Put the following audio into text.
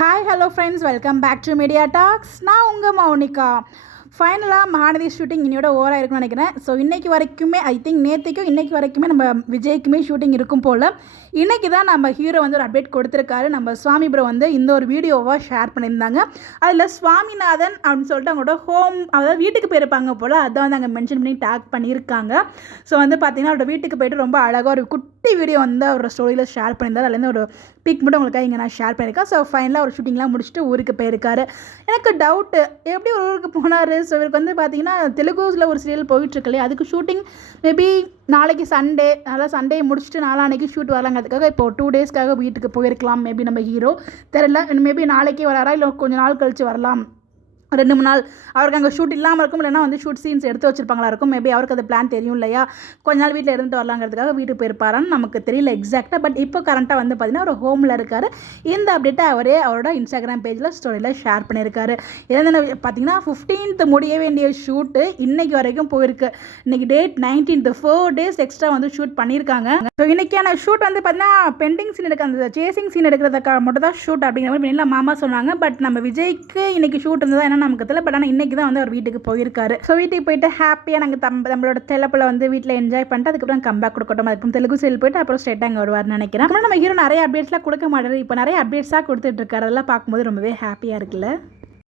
Hi, hello friends, welcome back to Media Talks. நான் உங்கள் மௌனிகா. ஃபைனலாக மகாநதி ஷூட்டிங் இன்னையோட ஓவராக இருக்குன்னு நினைக்கிறேன். ஸோ இன்றைக்கி வரைக்குமே ஐ திங்க் நேற்றுக்கும் இன்றைக்கி வரைக்குமே நம்ம விஜய்க்குமே ஷூட்டிங் இருக்கும் போல். இன்றைக்கி தான் நம்ம ஹீரோ வந்து ஒரு அப்டேட் கொடுத்துருக்காரு. நம்ம சுவாமி ப்ரோ வந்து இந்த ஒரு வீடியோவாக ஷேர் பண்ணியிருந்தாங்க. அதில் சுவாமிநாதன் அப்படின்னு சொல்லிட்டு அவங்களோட ஹோம், அதாவது வீட்டுக்கு போயிருப்பாங்க போல், அதை வந்து அங்கே மென்ஷன் பண்ணி டேக் பண்ணியிருக்காங்க. ஸோ வந்து பார்த்திங்கன்னா அவரோட வீட்டுக்கு போய்ட்டு ரொம்ப அழகாக ஒரு குட்டி வீடியோ வந்து அவரோட ஸ்டோரியில் ஷேர் பண்ணியிருந்தார். அதுலேருந்து ஒரு பிக் மட்டும் உங்களுக்காக இங்கே நான் ஷேர் பண்ணியிருக்கேன். ஸோ ஃபைனலாக ஒரு ஷூட்டிங்லாம் முடிச்சுட்டு ஊருக்கு போயிருக்காரு. எனக்கு டவுட்டு, எப்படி ஒரு ஊருக்கு போனார்? ஸோ இவருக்கு வந்து பார்த்தீங்கன்னா தெலுங்குல ஒரு சீரியல் போயிட்டுருக்கு இல்லையா, அதுக்கு ஷூட்டிங் மேபி நாளைக்கு சண்டே, அதனால் சண்டே முடிச்சுட்டு நாளான்னைக்கு ஷூட் வரலாங்கிறதுக்காக இப்போ 2 டேஸ்க்காக வீட்டுக்கு போயிருக்கலாம் மேபி நம்ம ஹீரோ. தெரியல, மேபி நாளைக்கே வராரா இல்லை கொஞ்சம் நாள் கழித்து வரலாம், 2-3 நாள் அவருக்கு அங்கே ஷூட் இல்லாமல் இருக்கும், இல்லைனா வந்து ஷூட் சீன்ஸ் எடுத்து வச்சுருப்பாங்களா இருக்கும். மேபி அவருக்கு அது பிளான் தெரியும் இல்லையா, கொஞ்ச நாள் வீட்டில் இருந்துட்டு வரலாங்கிறதுக்காக வீட்டுக்கு போயிருப்பாரான்னு நமக்கு தெரியல எக்ஸாக்டாக. பட் இப்போ கரண்ட்டாக வந்து பார்த்திங்கன்னா ஒரு ஹோமில் இருக்கார். இந்த அப்டேட்டை அவரே அவரோட இன்ஸ்டாகிராம் பேஜில் ஸ்டோரியில் ஷேர் பண்ணியிருக்காரு. இதில் பார்த்தீங்கன்னா 15th முடிய வேண்டிய ஷூட்டு இன்றைக்கி வரைக்கும் போயிருக்கு. இன்றைக்கி டேட் 19th, 4 days எக்ஸ்ட்ரா வந்து ஷூட் பண்ணியிருக்காங்க. ஸோ இன்றைக்கான ஷூட் வந்து பார்த்திங்கன்னா பெண்டிங் சீன் எடுக்க, அந்த சேசிங் சீன் எடுக்கிறதுக்காக மட்டும் தான் ஷூட் அப்படிங்கிற மாதிரி வெளியில் மாமா சொன்னாங்க. பட் நம்ம விஜய்க்கு இன்றைக்கி ஷூட் இருந்ததா என்ன நமக்கு தெரியல. பட் ஆனால் இன்றைக்கி தான் வந்து அவர் வீட்டுக்கு போயிருக்காரு. ஸோ வீட்டுக்கு போயிட்டு ஹாப்பியாக நாங்கள் நம்மளோட தெலப்பில் வந்து வீட்டில் என்ஜாய் பண்ணிட்டு அதுக்கப்புறம் கம்பேக் கொடுக்கட்டும். அதுக்கு தெலுங்கு சீரியல் போயிட்டு அப்புறம் ஸ்ட்ரெயிட்டாக அங்கே வருவார்னு நினைக்கிறேன். அப்புறம் நம்ம ஹீரோ நிறைய அப்டேட்ஸ்லாம் கொடுக்க மாட்டாரு, இப்போ நிறைய அப்டேட்ஸாக கொடுத்துட்டு இருக்காரு. அதெல்லாம் பார்க்கும்போது ரொம்பவே ஹாப்பியாக இருக்குல்ல.